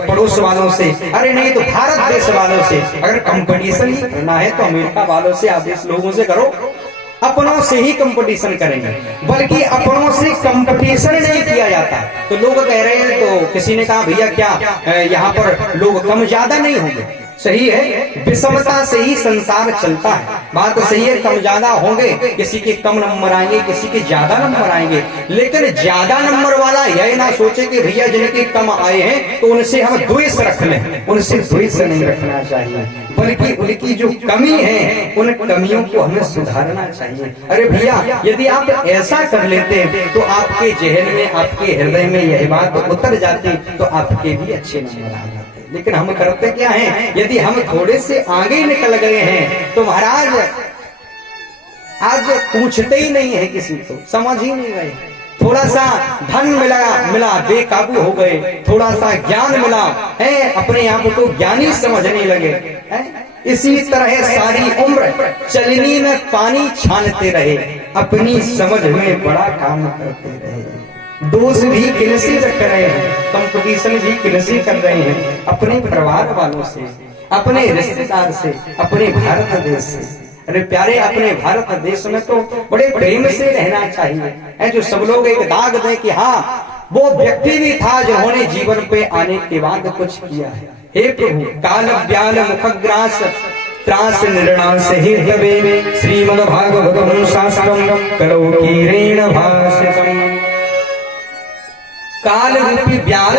पड़ोस वालों से, अरे नहीं तो भारत देश वालों से। अगर कंपटीशन ही करना है तो अमेरिका वालों से, आप देश लोगों से करो, अपनों से ही कंपटीशन करेंगे। बल्कि अपनों से कंपटीशन नहीं किया जाता। तो लोग कह रहे हैं, तो किसी ने कहा भैया क्या यहाँ पर लोग कम ज्यादा नहीं होंगे? सही है, विषमता से ही संसार चलता है, बात तो सही है। कम ज्यादा होंगे, किसी के कम नंबर आएंगे, किसी के ज्यादा नंबर आएंगे, लेकिन ज्यादा नंबर वाला यह ना सोचे कि भैया जिनके कम आए हैं तो उनसे हम द्वेष रख लें। उनसे द्वेष नहीं रखना चाहिए, बल्कि उनकी जो कमी है उन कमियों को हमें सुधारना चाहिए। अरे भैया, यदि आप ऐसा कर लेते तो आपके जहन में, आपके हृदय में यह बात उतर जाती तो आपके भी अच्छे नंबर आ जाते। लेकिन हम करते क्या हैं, यदि हम थोड़े से आगे निकल गए हैं तो महाराज आज पूछते ही नहीं है किसी को, समझ ही नहीं गए। थोड़ा सा धन मिला बेकाबू हो गए, थोड़ा सा ज्ञान मिला है, अपने आप को ज्ञानी समझने लगे है। इसी तरह सारी उम्र चलनी में पानी छानते रहे, अपनी समझ में बड़ा काम करते रहे। दोष भी किलसी रख रहे हैं, कंपटीशन भी किलसी कर रहे हैं, अपने परिवार वालों से, अपने रिश्तेदार से, अपने भारत देश से। अरे प्यारे, अपने भारत देश में तो बड़े प्रेम से रहना चाहिए है। जो सब लोग एक दाग दें कि हाँ वो व्यक्ति भी था जिन्होंने जीवन पे आने के बाद कुछ किया है। हे प्रभु, काल व्याल मुखग्रास त्रास निर्णास ही तवे श्रीमद्भागवतम शास्त्रम करो कीरेण भाष्यम। काल रूपी व्याल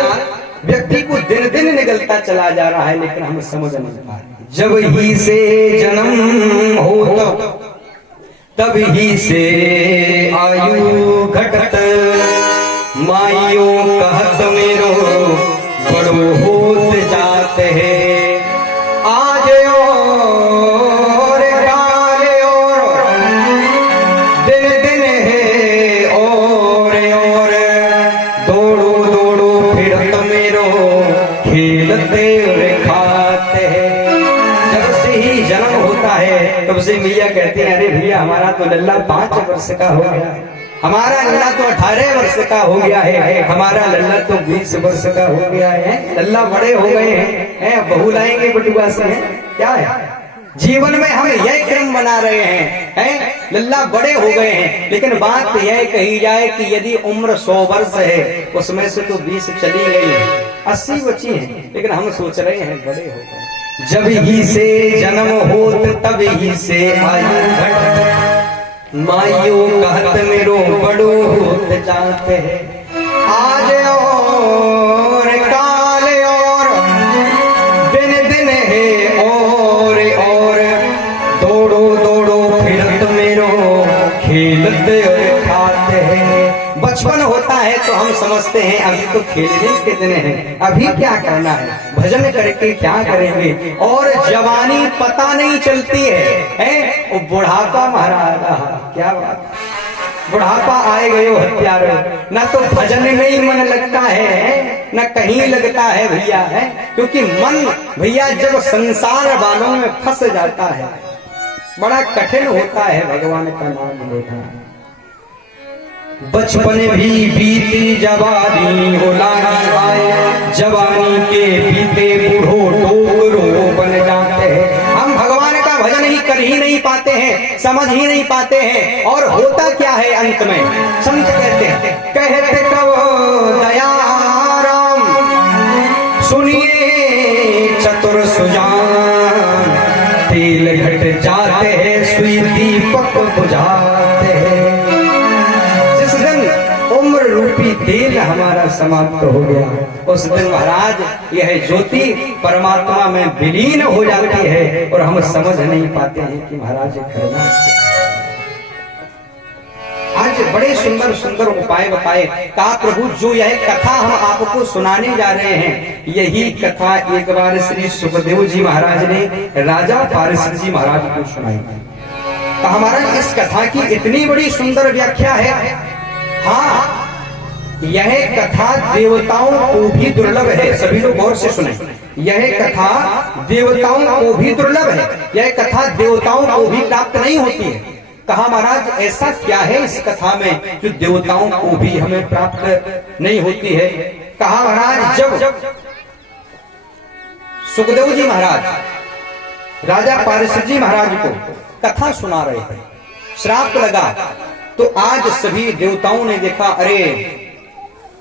व्यक्ति को दिन दिन निगलता चला जा रहा है, लेकिन हम समझ नहीं पा रहे। जब ही से जन्म हो तब ही से आयु घटत, माइयों कहत मेरो बड़ो होत जाते हैं। आज और काल और दिन दिन है और दौड़ो दौड़ो फिरत मेरो खेलते और खाते हैं। जब से ही जन्म होता है तब से मैया कहते हैं, अरे भैया हमारा तो लल्ला 5 वर्ष का हो गया है, हमारा लल्ला तो 18 वर्ष का हो गया है, हमारा लल्ला तो 20 वर्ष का हो गया है। लल्ला बड़े हो गए हैं, बहू लाएंगे बटुआ से, क्या है जीवन में हम यह क्रम बना रहे हैं, लल्ला बड़े हो गए हैं। लेकिन बात यह कही जाए कि यदि उम्र 100 वर्ष है, उसमें से तो 20 चली गई है, 80 बची है, लेकिन हम सोच रहे हैं बड़े हो गए। जब ही से जन्म होत तब ही से आयु घट, माइयों कहत मेरो बड़ो होत जाते हैं। आज और काल और दिन दिन है और दौड़ो दौड़ो फिरत मेरो खेलते और खाते हैं। बचपन होता है तो हम समझते हैं अभी तो खेलने के दिन है, अभी क्या करना है, भजन करके क्या करेंगे। और जवानी पता नहीं चलती है वो बुढ़ापा महाराज, क्या बात, बुढ़ापा आए गए हो हत्यारो, ना तो भजन में ही मन लगता है ना कहीं लगता है भैया है। क्योंकि मन भैया जब संसार वालों में फंस जाता है बड़ा कठिन होता है भगवान का नाम लेना। बचपन भी बीती जवानी हो लागी आए, जवानी के बीते बूढ़ो टोकरो बन जाते हैं। हम भगवान का भजन ही कर ही नहीं पाते हैं, समझ ही नहीं पाते हैं, और होता क्या है अंत में। संत कहते हैं, कहते कब दयाराम सुनिए चतुर सुजान, तेल घट जाते हैं सुई दीपक बुझाते हैं। उम्र रूपी तेल हमारा समाप्त हो गया, उस दिन महाराज यह ज्योति परमात्मा में विलीन हो जाती है और हम समझ नहीं पाते हैं कि महाराज करना। आज बड़े सुंदर सुंदर उपाय बताए, कहा प्रभु जो यह कथा हम आपको सुनाने जा रहे हैं, यही कथा एक बार श्री सुखदेव जी महाराज ने राजा पारस जी महाराज को सुनाई। कहा महाराज इस कथा की इतनी बड़ी सुंदर व्याख्या है। हाँ, यह कथा देवताओं को भी दुर्लभ है, सभी लोग गौर से सुने। यह कथा देवताओं को भी दुर्लभ है, यह कथा देवताओं को भी प्राप्त नहीं होती है। कहा महाराज ऐसा क्या है इस कथा में जो देवताओं को भी हमें प्राप्त नहीं होती है। कहा महाराज जब सुखदेव जी महाराज राजा पारिषद जी महाराज को कथा सुना रहे थे। श्राप लगा तो आज सभी देवताओं ने देखा, अरे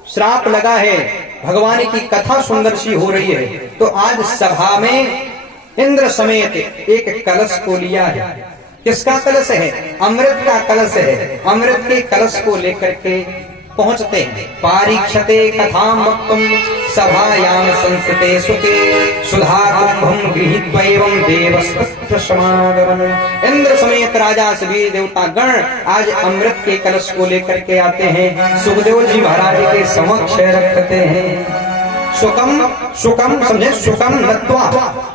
श्राप लगा है, भगवान की कथा सुंदर सी हो रही है, तो आज सभा में इंद्र समेत एक कलश को लिया है। किसका कलश है? अमृत का कलश है। अमृत के कलश को लेकर के पहुंचते हैं। पारीक्षते कथाम वक्तुम सभायाम संस्ते सुते सुधा कुंभम गृहीत्वा एवं देवस्तत्र समागमन। इंद्र समेत राजा सभी देवता गण आज अमृत के कलश को लेकर के आते हैं, सुखदेव जी महाराज के समक्ष रखते हैं। सुकम समझे, सुकम नत्वा,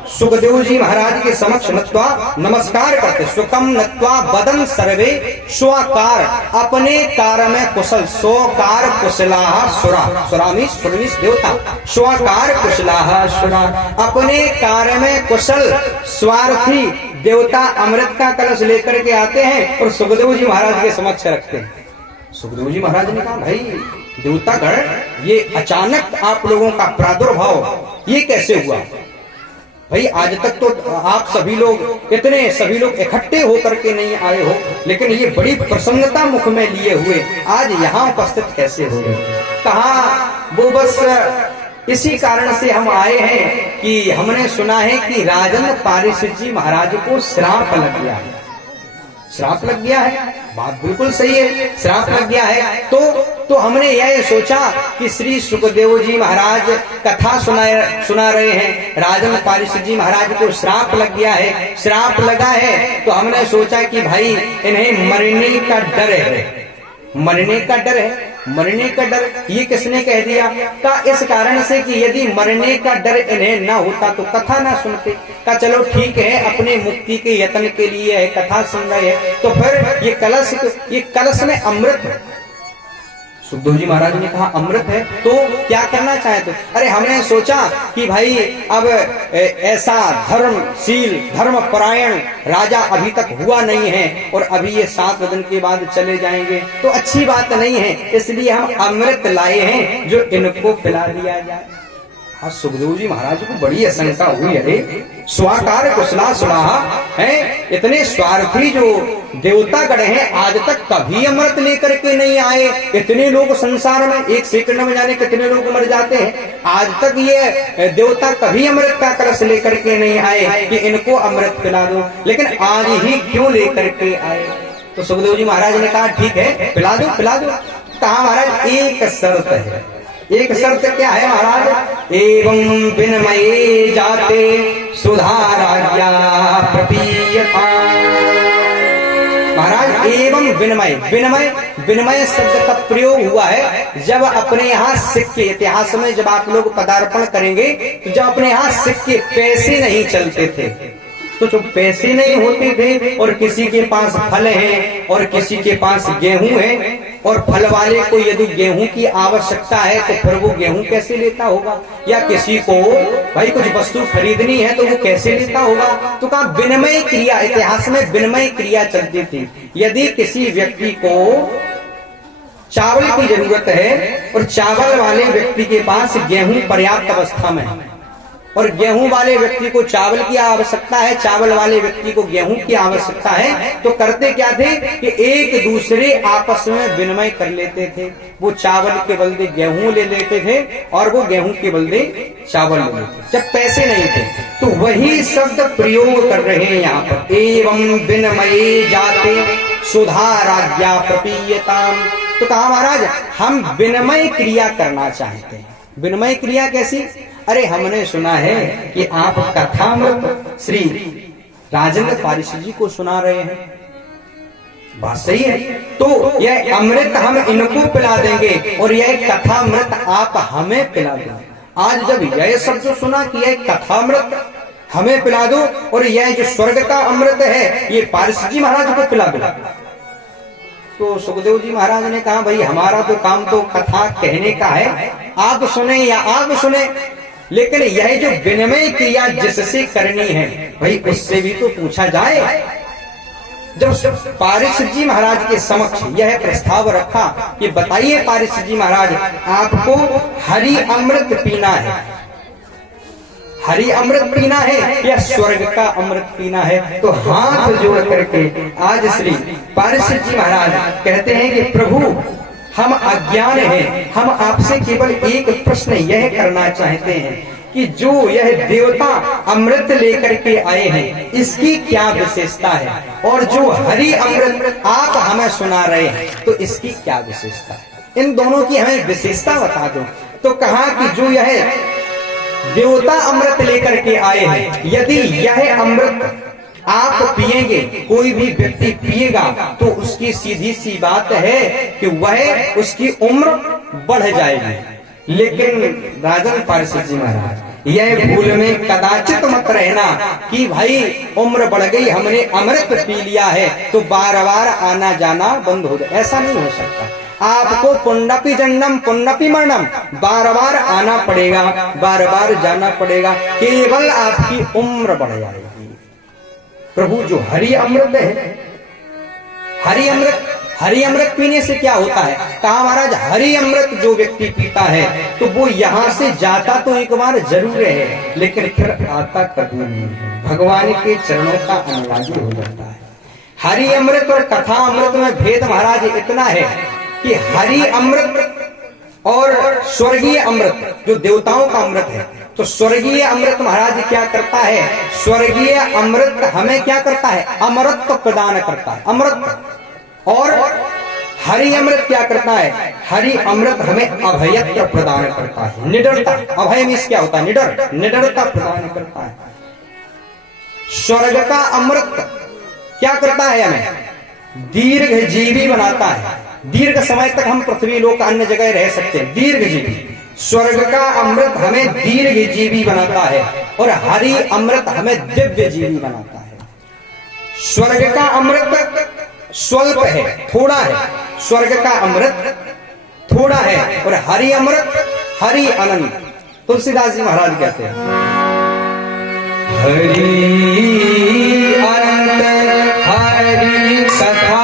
सुखदेव जी महाराज के समक्ष नत्वा नमस्कार करते। सुकम नत्वा बदन सर्वे स्वकार, अपने कार में कुशल, स्वकार कुशलाः सुरा, सुरामी सुरमीश देवता, स्वकार कुशलाः सुरा, अपने कार में कुशल स्वार्थी देवता अमृत का कलश लेकर के आते हैं और सुखदेव जी महाराज के समक्ष रखते हैं। सुखदेव जी महाराज ने कहा, भाई देवतागण, ये अचानक आप लोगों का प्रादुर्भाव ये कैसे हुआ? भाई आज तक तो आप सभी लोग इकट्ठे होकर के नहीं आए हो, लेकिन ये बड़ी प्रसन्नता मुख में लिए हुए आज यहाँ उपस्थित कैसे हो गए? कहा, वो बस इसी कारण से हम आए हैं कि हमने सुना है कि राजन पारिषद जी महाराज को श्राप लग गया है। श्राप लग गया है, बात बिल्कुल सही है, श्राप लग गया है। तो हमने यह सोचा कि श्री सुखदेव जी महाराज कथा सुना रहे हैं, राजन पारिषद जी महाराज को श्राप लग गया है, श्राप लगा है, तो हमने सोचा कि भाई इन्हें मरने का डर है। मरने का डर है, मरने का डर ये किसने कह दिया? का इस कारण से कि यदि मरने का डर इन्हें ना होता तो कथा ना सुनते। का चलो ठीक है, अपने मुक्ति के यत्न के लिए है, कथा सुन रहे हैं, तो फिर ये कलश में अमृत है। सुखदेव जी महाराज ने कहा अमृत है तो क्या करना चाहते? अरे हमने सोचा कि भाई अब ऐसा धर्मशील धर्मपरायण राजा अभी तक हुआ नहीं है और अभी ये 7 दिन के बाद चले जाएंगे तो अच्छी बात नहीं है, इसलिए हम अमृत लाए हैं जो इनको पिला दिया जाए। हाँ, सुखदेव जी महाराज को बड़ी आशंका हुई, अरे स्वाकार कुशला सुलाहा है, इतने स्वार्थी जो देवतागण हैं आज तक कभी अमृत लेकर के नहीं आए। इतने लोग संसार में एक सेकंड में जाने कितने लोग मर जाते हैं, आज तक ये देवता कभी अमृत का कलश लेकर के नहीं आए कि इनको अमृत पिला दो, लेकिन आज ही क्यों लेकर के आए? तो सुखदेव जी महाराज ने कहा ठीक है, पिला दो पिला दो। कहा महाराज एक शर्त है। एक शर्त क्या है महाराज? एवं विनमये जाते सुधाराज्ञा प्रपीयता। महाराज एवं विनमय शब्द का प्रयोग हुआ है जब अपने यहाँ सिक्के, इतिहास में जब आप लोग पदार्पण करेंगे तो जब अपने यहाँ सिक्के पैसे नहीं चलते थे, तो जो पैसे नहीं होते थे और किसी के पास फल है और किसी के पास गेहूं है और फल वाले को यदि गेहूं की आवश्यकता है तो फिर वो गेहूं कैसे लेता होगा? या किसी को भाई कुछ वस्तु खरीदनी है तो वो कैसे लेता होगा? तो कहा विनिमय क्रिया, इतिहास में विनिमय क्रिया चलती थी। यदि किसी व्यक्ति को चावल की जरूरत है और चावल वाले व्यक्ति के पास गेहूं पर्याप्त अवस्था में है और गेहूं वाले व्यक्ति को चावल की आवश्यकता है, चावल वाले व्यक्ति को गेहूं की आवश्यकता है, तो करते क्या थे कि एक दूसरे आपस में विनिमय कर लेते थे। वो चावल के बदले गेहूं ले लेते थे और वो गेहूं के बदले चावल ले लेते, जब पैसे नहीं थे। तो वही शब्द प्रयोग कर रहे हैं यहाँ पर, एवं विनिमये जाते सुधाराज्ञा प्रपीयताम। तो कहा महाराज हम विनिमय क्रिया करना चाहते हैं। विनिमय क्रिया कैसी? अरे हमने सुना है कि आप कथामृत श्री राजेंद्र पारिषद जी को सुना रहे हैं, बात सही है, तो यह अमृत हम इनको पिला देंगे और यह कथामृत आप हमें पिला देंगे। आज जब यह शब्द सुना कि यह कथामृत हमें पिला दो और यह जो स्वर्ग का अमृत है ये पारिषद जी महाराज को पिला दो, तो सुखदेव जी महाराज ने कहा भाई हमारा तो काम तो कथा कहने का है, आप सुने या आप सुने, लेकिन यह जो विनिमय क्रिया जिससे करनी है भाई उससे भी तो पूछा जाए। जब पारिषद जी महाराज के समक्ष यह प्रस्ताव रखा कि बताइए पारिषद जी महाराज आपको हरि अमृत पीना है, हरि अमृत पीना है या स्वर्ग का अमृत पीना है। तो हाथ जोड़ करके आज श्री पारसिक जी महाराज कहते हैं कि प्रभु हम अज्ञान हैं, हम आपसे केवल एक प्रश्न यह करना चाहते हैं कि जो यह देवता अमृत लेकर के आए हैं इसकी क्या विशेषता है, और जो हरि अमृत आप हमें सुना रहे हैं तो इसकी क्या विशेषता है, इन दोनों की हमें विशेषता बता दो। तो कहा कि जो यह देवता अमृत लेकर के आए हैं, यदि यह अमृत आप पिएंगे, कोई भी व्यक्ति पिएगा तो उसकी सीधी सी बात है कि वह उसकी उम्र बढ़ जाएगी। लेकिन राजन पारसिक जी महाराज यह भूल में कदाचित मत रहना कि भाई उम्र बढ़ गई, हमने अमृत पी लिया है तो बार बार आना जाना बंद हो जाए, ऐसा नहीं हो सकता। आपको पुण्यपि जन्मम पुण्यपि मरणम, बार बार आना पड़ेगा, बार बार जाना पड़ेगा, केवल आपकी उम्र बढ़ जाएगी। प्रभु जो हरि अमृत है, हरि अमृत पीने से क्या होता है, कहा महाराज हरि अमृत जो व्यक्ति पीता है तो वो यहाँ से जाता तो एक बार जरूर है, लेकिन फिर आता कभी नहीं, भगवान के चरणों का अनुरागी हो जाता है। हरि अमृत और कथा अमृत में भेद महाराज इतना है कि हरि अमृत और स्वर्गीय अमृत जो देवताओं का अमृत है, तो स्वर्गीय अमृत महाराज क्या करता है, स्वर्गीय अमृत हमें क्या करता है, अमृत प्रदान करता है, अमृत। और हरि अमृत क्या करता है, हरि अमृत हमें अभयत्व प्रदान करता है, निडरता, अभय में क्या होता है, निडर, निडरता प्रदान करता है। स्वर्ग का अमृत क्या करता है, हमें दीर्घ जीवी बनाता है, दीर्घ समय तक हम पृथ्वी लोक अन्य जगह रह सकते हैं, दीर्घ जीवी। स्वर्ग का अमृत हमें दीर्घ जीवी बनाता है और हरि अमृत हमें दिव्य जीवी बनाता है। स्वर्ग का अमृत स्वल्प है, थोड़ा है, स्वर्ग का अमृत थोड़ा है, और हरि अमृत हरि अनंत। तुलसीदास जी महाराज कहते हैं हरि अनंत हरि कथा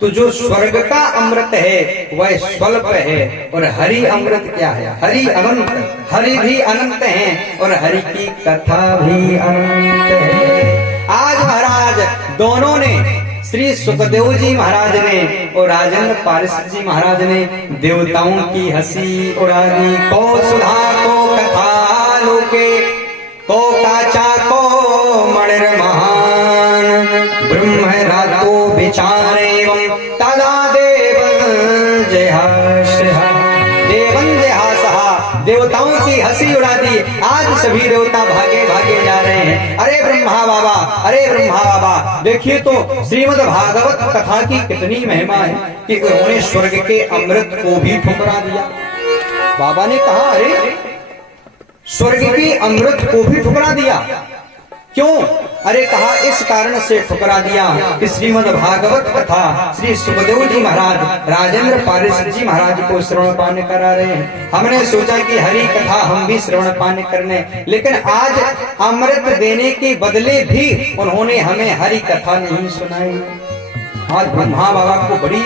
तो जो स्वर्ग का अमृत है वह स्वल्प है, और हरि अमृत क्या है, हरि अनंत, हरि भी अनंत है और हरि की कथा भी अनंत है। आज महाराज दोनों ने, श्री सुखदेव जी महाराज ने और राजेंद्र पारसिक जी महाराज ने देवताओं की हंसी उड़ा दी। को सुधा को कथा लोके को काचा को मणिर महान ब्रह्म रातो विचारे तदा देवन जयहा, देवताओं की हंसी उड़ा दी। आज सभी देवता भागे भागे जा रहे हैं, अरे ब्रह्मा बाबा, अरे ब्रह्मा बाबा। देखिए तो श्रीमद् भागवत कथा की कितनी महिमा है कि उन्होंने स्वर्ग के अमृत को भी ठुकरा दिया। बाबा ने कहा अरे स्वर्ग के अमृत को भी ठुकरा दिया, क्यों? अरे कहा इस कारण से ठुकरा दिया कि श्रीमद् भागवत कथा श्री सुखदेव जी महाराज राजेंद्र पारसिक जी महाराज को श्रवण पान करा रहे हैं। हमने सोचा कि हरि कथा हम भी श्रवण पान करने, लेकिन आज अमृत देने के बदले भी उन्होंने हमें हरि कथा नहीं सुनाई। आज ब्रह्मा बाबा को बड़ी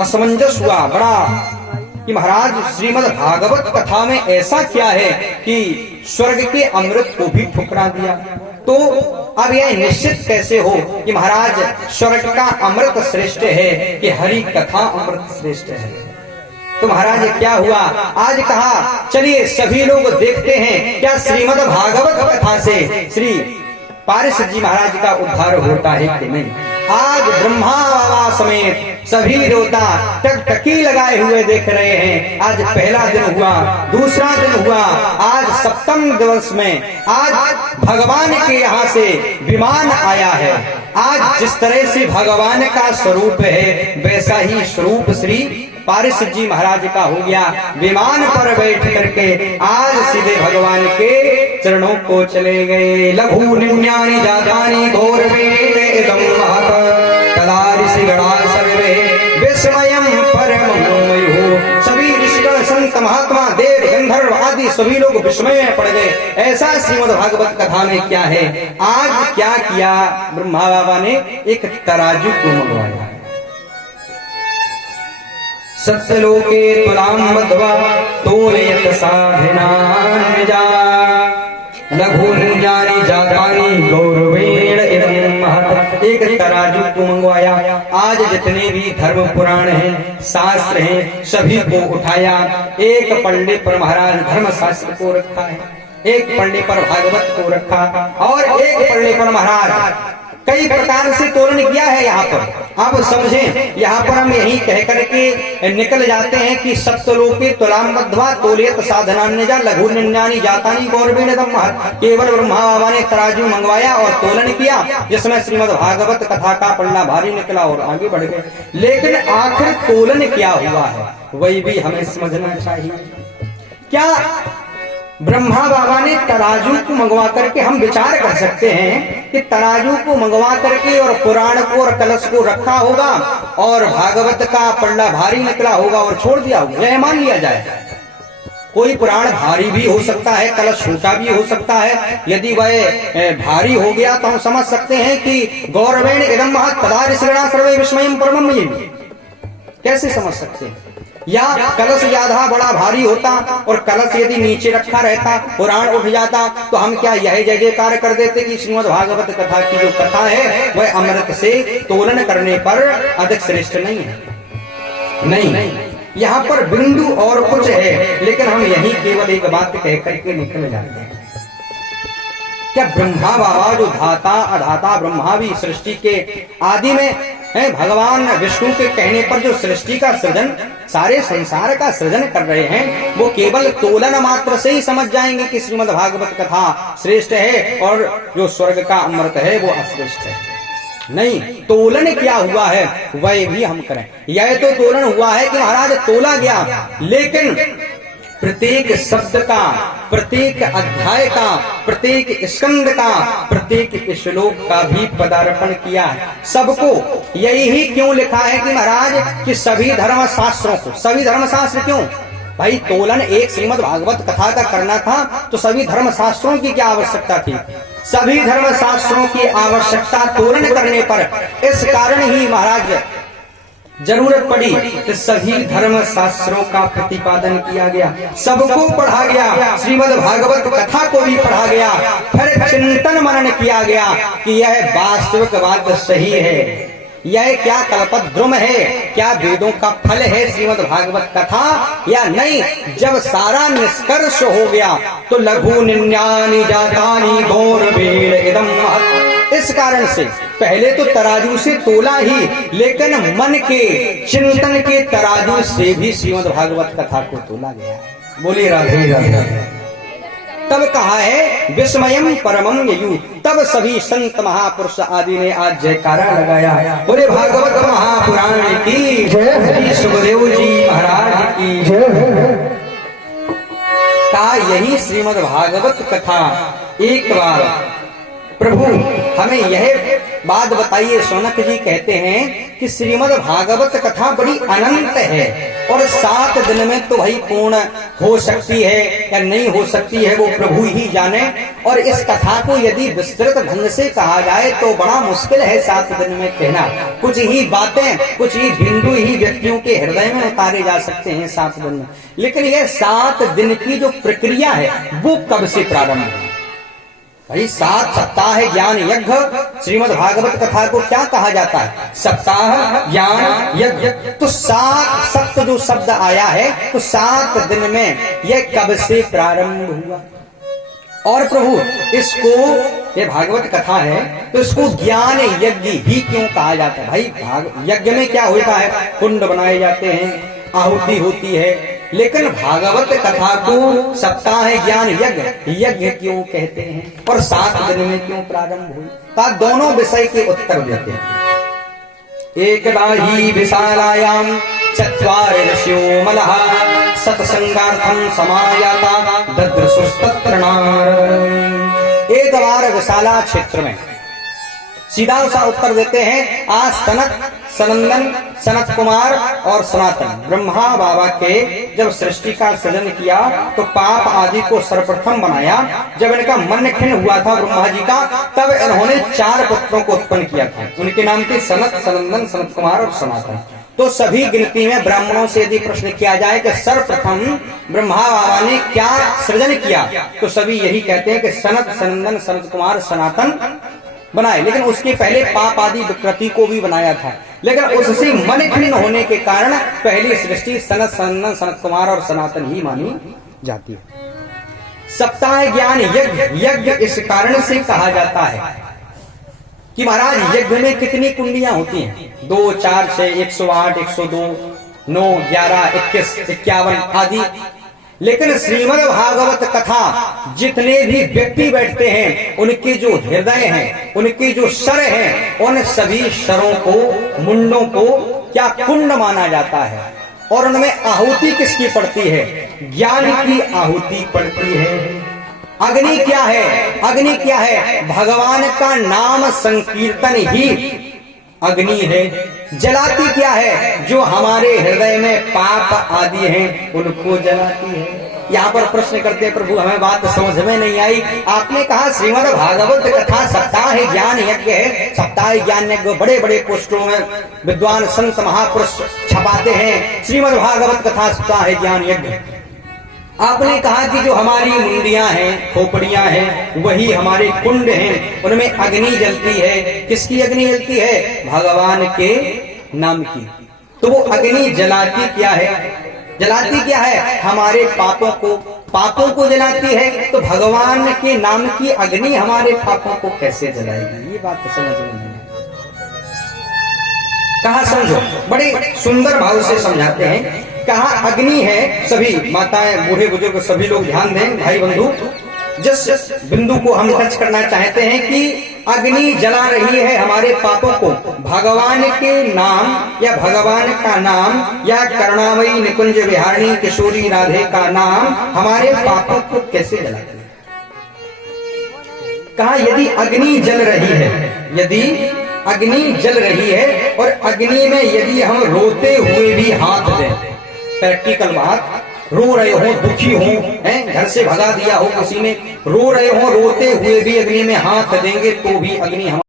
असमंजस हुआ, बड़ा कि महाराज श्रीमद् भागवत कथा में ऐसा क्या है कि स्वर्ग के अमृत को भी ठुकरा दिया। तो अब यह निश्चित कैसे हो कि महाराज स्वर्ग का अमृत श्रेष्ठ है कि हरि कथा अमृत श्रेष्ठ है। तो महाराज क्या हुआ, आज कहा चलिए सभी लोग देखते हैं क्या श्रीमद् भागवत कथा से श्री पारसिक जी महाराज का उद्धार होता है कि नहीं। आज ब्रह्मा बाबा समेत सभी देवता टकटकी लगाए हुए देख रहे हैं। आज पहला दिन हुआ, दूसरा दिन हुआ, आज सप्तम दिवस में आज भगवान के यहाँ से विमान आया है। आज जिस तरह से भगवान का स्वरूप है वैसा ही स्वरूप श्री पारिषद जी महाराज का हो गया। विमान पर बैठ करके आज सीधे भगवान के चरणों को चले गए। लघु निन्यानि जातानि घोरवेण इदं महत् तदा ऋषिगणा सर्वे विस्मयं परमं मयुः। सभी ऋषिगण संत महात्मा देव गंधर्व आदि सभी लोग विस्मय में पड़ गए। ऐसा श्रीमद् भागवत कथा में क्या है। आज क्या किया ब्रह्मा बाबा ने, एक तराजू को मंगवाया। सत्यलोके तुलां मध्वा तोलयत साधिनान्यजा लघु निन्यानि जातानि गौरवेण इदं महत्। एक तराजू को मंगवाया। आज जितने भी धर्म पुराण हैं, शास्त्र हैं, सभी को उठाया। एक पल्ले पर महाराज धर्म शास्त्र को रखा है, एक पल्ले पर भागवत को रखा और एक पल्ले पर महाराज कई प्रकार से तोलन किया है। यहाँ पर आप समझें, यहाँ पर हम यही कह करके निकल जाते हैं कि सप्तलोके तुलां मध्वा तोलयत साधनान्यजा लघु निन्यानि जातानि गौरवेण इदं महत्। केवल ब्रह्मा बाबा ने तराजू मंगवाया और तोलन किया, जिसमें श्रीमद् भागवत कथा का पन्ना भारी निकला और आगे बढ़ गए। लेकिन आखिर तोलन क्या हुआ है वही भी हमें समझना चाहिए। क्या ब्रह्मा बाबा ने तराजू को मंगवा करके, हम विचार कर सकते हैं कि तराजू को मंगवा करके और पुराण को और कलश को रखा होगा और भागवत का पल्ला भारी निकला होगा और छोड़ दिया होगा, यह मान लिया जाए। कोई पुराण भारी भी हो सकता है, कलश छोटा भी हो सकता है। यदि वह भारी हो गया तो हम समझ सकते हैं कि गौरवेण इदं महत् तदा ऋषिगणा सर्वे विस्मयं परमं मयुः। कैसे समझ सकते हैं। या कलश ज्यादा बड़ा भारी होता और कलश यदि नीचे रखा रहता, पुराण उठ जाता, तो हम क्या यह जय जयकार कर देते कि श्रीमद् भागवत कथा की जो कथा है वह अमृत से तोलन करने पर अधिक श्रेष्ठ नहीं है। नहीं, यहाँ पर बिंदु और कुछ है, लेकिन हम यही केवल एक बात कह करके निकल जाते हैं। क्या ब्रह्मा बाबा जो धाता अधाता ब्रह्मा भी सृष्टि के आदि में है, भगवान विष्णु के कहने पर जो सृष्टि का सृजन, सारे संसार का सृजन कर रहे हैं, वो केवल तोलन मात्र से ही समझ जाएंगे कि श्रीमद् भागवत कथा श्रेष्ठ है और जो स्वर्ग का अमृत है वो अश्रेष्ठ है। नहीं, तोलन क्या हुआ है वह भी हम करें। यह तो तोलन हुआ है कि महाराज तोला गया, लेकिन प्रत्येक शब्द का, प्रत्येक अध्याय का, प्रत्येक स्कंद का, प्रत्येक श्लोक का भी पदार्पण किया है। सबको यही क्यों लिखा है कि महाराज कि सभी धर्म शास्त्रों को, सभी धर्म शास्त्र क्यों भाई, तोलन एक श्रीमद् भागवत कथा का करना था तो सभी धर्म शास्त्रों की क्या आवश्यकता थी। सभी धर्म शास्त्रों की आवश्यकता तोलन करने पर इस कारण ही महाराज जरूरत पड़ी कि सभी धर्म शास्त्रों का प्रतिपादन किया गया, सबको पढ़ा गया, श्रीमद् भागवत कथा को भी पढ़ा गया, फिर चिंतन मनन किया गया कि यह वास्तविक बात सही है, यह क्या कल्पद्रुम है, क्या वेदों का फल है श्रीमद् भागवत कथा या नहीं। जब सारा निष्कर्ष हो गया तो लघु निन्यानि जातानि गौरवेण इदं महत्। इस कारण से पहले तो तराजू से तोला ही, लेकिन मन के चिंतन के तराजू से भी श्रीमद् भागवत कथा को तोला गया। बोलिए राधे राधे। तब कहा है विस्मयं परमं ययुः, तब सभी संत महापुरुष आदि ने आज जयकारा लगाया। बोले भागवत महापुराण की जय, सुखदेव जी महाराज की जय। का यही श्रीमद् भागवत कथा एक बार प्रभु हमें यह बात बताइए। शौनक जी कहते हैं कि श्रीमद् भागवत कथा बड़ी अनंत है और 7 दिन में तो वही पूर्ण हो सकती है या नहीं हो सकती है वो प्रभु ही जाने। और इस कथा को यदि विस्तृत ढंग से कहा जाए तो बड़ा मुश्किल है 7 दिन में कहना। कुछ ही बातें, कुछ ही बिंदु ही व्यक्तियों के हृदय में उतारे जा सकते हैं 7 दिन में। लेकिन यह 7 दिन की जो प्रक्रिया है वो कब से प्रारंभ है भाई। 7 सप्ताह ज्ञान यज्ञ, श्रीमद् भागवत कथा को क्या कहा जाता है, सप्ताह ज्ञान यज्ञ। तो 7 सप्त जो शब्द आया है तो 7 दिन में यह कब से प्रारंभ हुआ और प्रभु इसको, ये भागवत कथा है तो इसको ज्ञान यज्ञ ही क्यों कहा जाता है? भाई यज्ञ में क्या होता है? कुंड बनाए जाते हैं, आहुति होती है, लेकिन भागवत कथा को सप्ताह ज्ञान यज्ञ क्यों कहते हैं और 7 दिन में क्यों प्रारंभ हुई? ता दोनों विषय के उत्तर देते हैं। एकदा ही विशालायाम चत्वारि ऋषयो मलः सत्संगार्थं समायाता ददृशुस्तत्र नारद। एक बार विशाला क्षेत्र में सीधा सा उत्तर देते हैं। आज सनत सनंदन सनत कुमार और सनातन ब्रह्मा बाबा के जब सृष्टि का सृजन किया तो पाप आदि को सर्वप्रथम बनाया। जब इनका मन खिन्न हुआ था ब्रह्मा जी का, तब इन्होंने 4 पुत्रों को उत्पन्न किया था। उनके नाम थे सनत सनंदन सनत कुमार और सनातन। तो सभी गिनती में ब्राह्मणों से यदि प्रश्न किया जाए कि सर्वप्रथम ब्रह्मा बाबा ने क्या सृजन किया, तो सभी यही कहते हैं कि सनत सनंदन सनत कुमार सनातन बनाए। लेकिन उसके पहले पाप आदि विकृति को भी बनाया था, लेकिन उससे मन खिन्न होने के कारण पहली सृष्टि सनत सनंदन सनत कुमार और सनातन ही मानी जाती है। सप्ताह ज्ञान यज्ञ इस कारण से कहा जाता है कि महाराज यज्ञ में कितनी कुंडियां होती हैं? 2, 4, 6, 108, 102, 9, 11, 21, 51 आदि। लेकिन श्रीमद् भागवत कथा जितने भी व्यक्ति बैठते हैं, उनके जो हृदय हैं, उनके जो सर हैं, उन सभी सरों को, मुंडों को क्या कुंड माना जाता है। और उनमें आहुति किसकी पड़ती है? ज्ञान की आहुति पड़ती है। अग्नि क्या है? अग्नि क्या है? भगवान का नाम संकीर्तन ही अग्नि है। जलाती क्या है? जो हमारे हृदय में पाप आदि हैं उनको जलाती है। यहाँ पर प्रश्न करते हैं, प्रभु हमें बात समझ में नहीं आई। आपने कहा श्रीमद् भागवत कथा सप्ताह ज्ञान यज्ञ है। सप्ताह ज्ञान यज्ञ बड़े बड़े पोस्टरों में विद्वान संत महापुरुष छपाते हैं, श्रीमद् भागवत कथा सप्ताह ज्ञान यज्ञ। आपने कहा कि जो हमारी मुंडियां हैं, खोपड़ियां हैं, वही हमारे कुंड हैं, उनमें अग्नि जलती है। किसकी अग्नि जलती है? भगवान के नाम की। तो वो अग्नि जलाती क्या है? जलाती क्या है? हमारे पापों को जलाती है। तो भगवान के नाम की अग्नि हमारे पापों को कैसे जलाएगी? ये बात तो समझ में नहीं। कहा समझो, बड़े सुंदर भाव से समझाते हैं। कहा अग्नि है। सभी माताएं, बूढ़े बुजुर्ग सभी लोग ध्यान दें, भाई बंधु, जिस बिंदु को हम टच करना चाहते हैं कि अग्नि जला रही है हमारे पापों को। भगवान के नाम या भगवान का नाम या करुणामयी निकुंज विहारिणी किशोरी राधे का नाम हमारे पापों को कैसे जलाती है? कहा यदि अग्नि जल रही है, यदि अग्नि जल रही है और अग्नि में यदि हम रोते हुए भी हाथ दें, प्रैक्टिकल बात, रो रहे हो, दुखी हो, हैं, घर से भगा दिया हो किसी ने, रो रहे हो, रोते हुए भी अग्नि में हाथ देंगे तो भी अग्नि